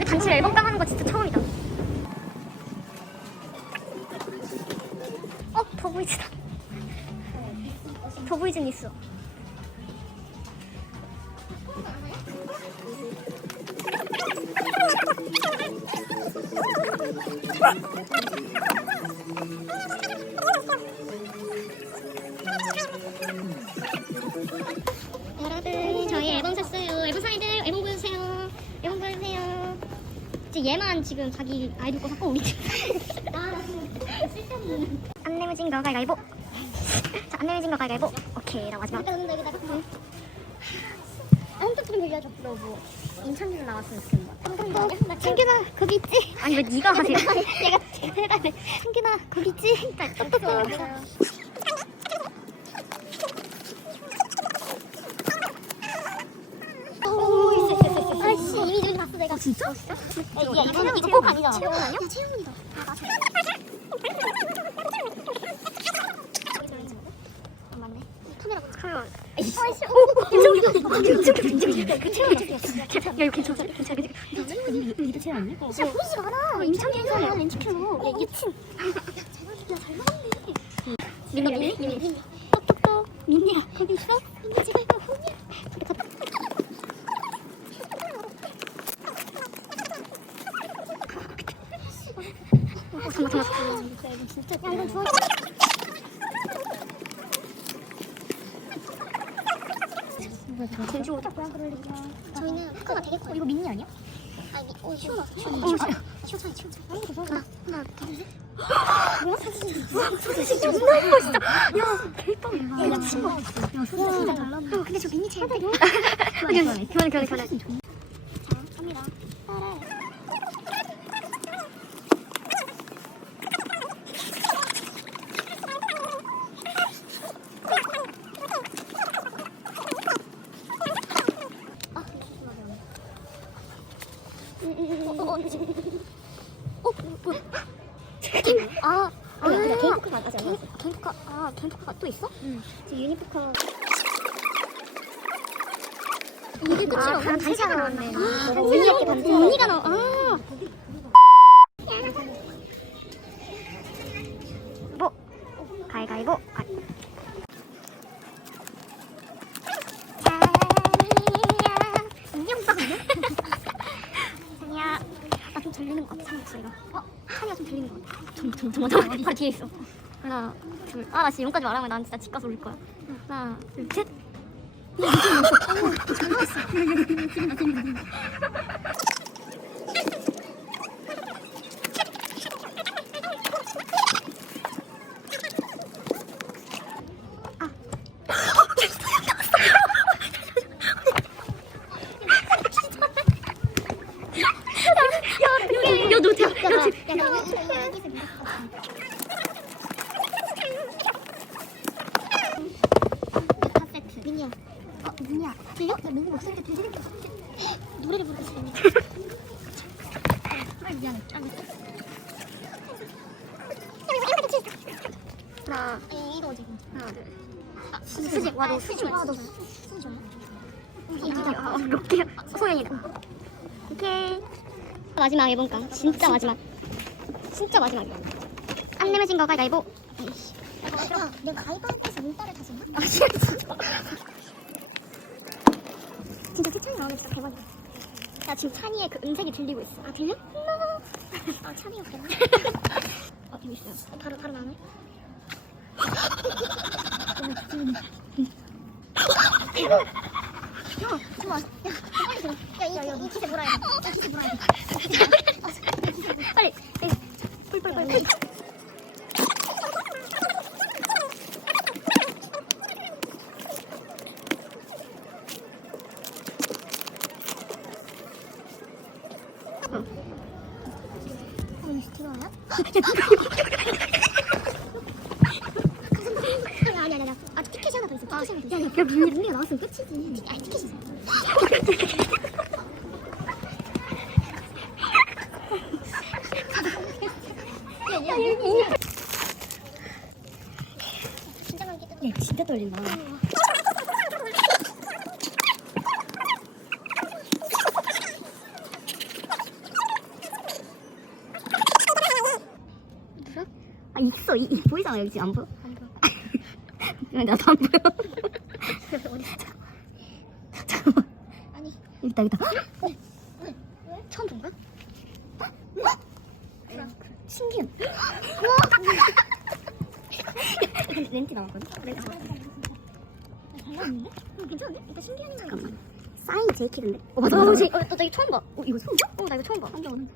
여기 단체 앨범 깡 하는 거 진짜 처음이다. 어, 더보이즈다. 더보이즈는 있어. 이제 얘만 지금 자기 아이돌 거 샀고 우리 집. 안내무진 거 가위바위보. 자 안 내무진 거 가위바위보. 오케이 나 마지막. 아까 근데 여기다가 좀 빌려줘. 너뭐 인천에서 나왔으면 좋겠는 거. 창균아 거기 있지? 아니 왜 네가 하세요? 얘가 해달래. 창균아 거기 있지? 똑똑똑. 아이씨 이미 저기 봤어 내가 진짜? 진짜? 야, 이거는 이거 꼭 아니잖아 채원 아니야? 야 채원이다 아 맞아 아 맞네 카메라 카메라 아이씨 그 채원이야 야 이거 괜찮아 괜찮아 괜찮아 이도 채 아니야? 진짜 보이지가 않아 인천이야 렌치큐로 야 유친 야잘 먹었네 민니 민니 민니 똑똑똑 민니야 거기 있어? 민니 집에 가 혼이야 어, 잠깐 잠깐 진짜 야 이건 좋아 제주 오다 고양 그럴 리가 저희는 포카가 되게 커요 이거 미니 아니야? 아니 미, 어 시원하 시원해 시원해 시원해 시원해 아니 이거 하나 하나 둘 셋 뭐야? 진짜 존나 예뻐 진짜 야 개빵 야거 야, 진짜 어, 근데 저 미니 체인데 교환해 교환해 교환해 교환해 자 갑니다 따라해 아, 어, 어, 어, 뭐? 아, 아, 야, 개인 포카 맞지 않아? 개인 포카, 아, 개인 포카가 또 있어? 응. 지금 유니 포카. 이게 끝이 아, 반 단체가 나왔네. 아, 유니에게 반체. 유니가 나와. 아. 뭐? 가위가위보. 아. 자니야. 이영빵. 자니야. 나 좀 들리는 어? 좀 들리는 것 같아. 좀, 좀, 좀, 좀. 바로 뒤에 있어. 하나, 둘. 아, 나 지금 여기까지 말하면 난 진짜 집 가서 울 거야. 하나, 둘, 셋. 야, 너 대, 야, 야, 세트. 민니야. 어, 민니야. 들려? 나 민니 목소리가 들리는 게 없는데. 노래를 부르겠어, 민니. 아, 미안해. 알겠어. 하나, 이거 지금. 하나, 둘. 아, 수지. 와, 너 수지 와, 너 수지 줬나? 아, 몇 개야? 소연이다. 오케이. 마지막 앨범깡. 진짜 마지막. 진짜 마지막이야. 안 내면 진 거 가위바위보. 야, 내가 가위바위보에서 물살을 다시나? 아, 진짜. 대박이야. 나 지금 찬이의 그 음색이 들리고 있어. 아, 들려? 아, 찬이였구나. 어, 여기 있어요. 어, 바로, 바로 나오네. 야, 잠깐만. 야, 빨리 들어. 야, 이, 이, 이 기세 몰아야 돼. 이 기세 몰아야 돼. 빨리. 빨리, 빨리, 빨리. 빨리. 어, 이 스티커야? 아니 아니 아니 아 티켓이 하나 더 있어 티켓이 하나 더 있어 야야 야, 민니가 나왔으면 끝이지 아니 티켓이 있어 야야 민니 야, 진짜 떨린다. 있어. 이, 이 보이잖아 여기 지금 안 보여? 안 보여. 야, 나도 안 보여. 어디? 잠깐만. 아니 여기다. 왜? 처음 본 거야? 신기해. 렌티 나왔거든. 렌티? 어, 괜찮은데? 이거 신기한 거 잠깐만. 사인 제이키던데? 어 맞아, 맞아 맞아. 맞아. 어, 나 이거 처음 봐. 어 이거 처음 봐? 어, 나 이거 처음 봐. 안경 오는.